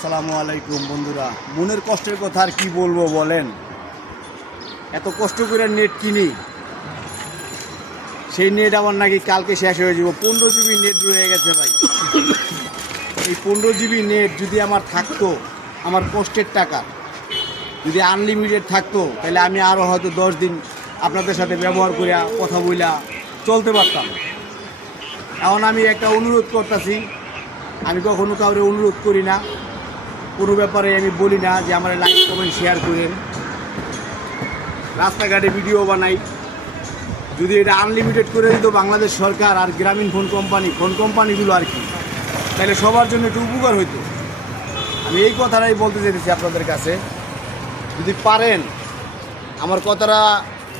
আসসালামু আলাইকুম বন্ধুরা, মনের কষ্টের কথা আর কি বলবো বলেন। এত কষ্ট করে নেট কিনি, সেই নেট আমার নাকি কালকে শেষ হয়ে যাব। 15 জিবি নেট রয়ে গেছে ভাই। এই 15 জিবি নেট যদি আমার থাকতো, আমার কষ্টের টাকা যদি আনলিমিটেড থাকতো, তাহলে আমি আরও হয়তো 10 দিন আপনাদের সাথে ব্যবহার করিয়া কথা বইলা চলতে পারতাম। এখন আমি একটা অনুরোধ করতেছি, আমি কখনো কাউরে অনুরোধ করি না, কোনো ব্যাপারে আমি বলি না যে আমার লাইক কমেন্ট শেয়ার করেন, রাস্তাঘাটে ভিডিও বানাই। যদি এটা আনলিমিটেড করে দিত বাংলাদেশ সরকার আর গ্রামীণ ফোন কোম্পানিগুলো আর কি, তাহলে সবার জন্য একটু উপকার হইতো। আমি এই কথাটাই বলতে চাইতেছি আপনাদের কাছে, যদি পারেন। আমার কথাটা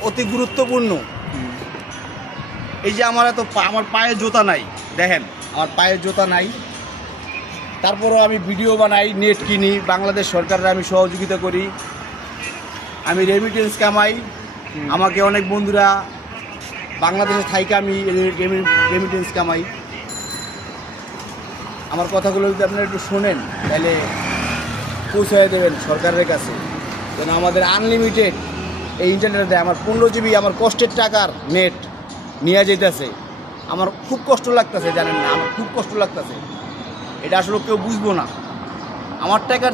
অতি গুরুত্বপূর্ণ। এই যে আমার আমার পায়ে জুতা নাই, দেখেন আমার পায়ে জুতা নাই, তারপরও আমি ভিডিও বানাই, নেট কিনি, বাংলাদেশ সরকারের আমি সহযোগিতা করি, আমি রেমিটেন্স কামাই। আমাকে অনেক বন্ধুরা বাংলাদেশে থাইকে আমি রেমিটেন্স কামাই। আমার কথাগুলো যদি আপনারা একটু শোনেন, তাহলে পৌঁছায় দেবেন সরকারের কাছে, যেন আমাদের আনলিমিটেড এই ইন্টারনেট দেয়। আমার 15 জিবি আমার কষ্টের টাকার নেট নিয়ে যেতেছে, আমার খুব কষ্ট লাগতেছে, জানেন না, আমার খুব কষ্ট লাগতেছে। এটা আসলে কেউ বুঝবো না। আমার টাকার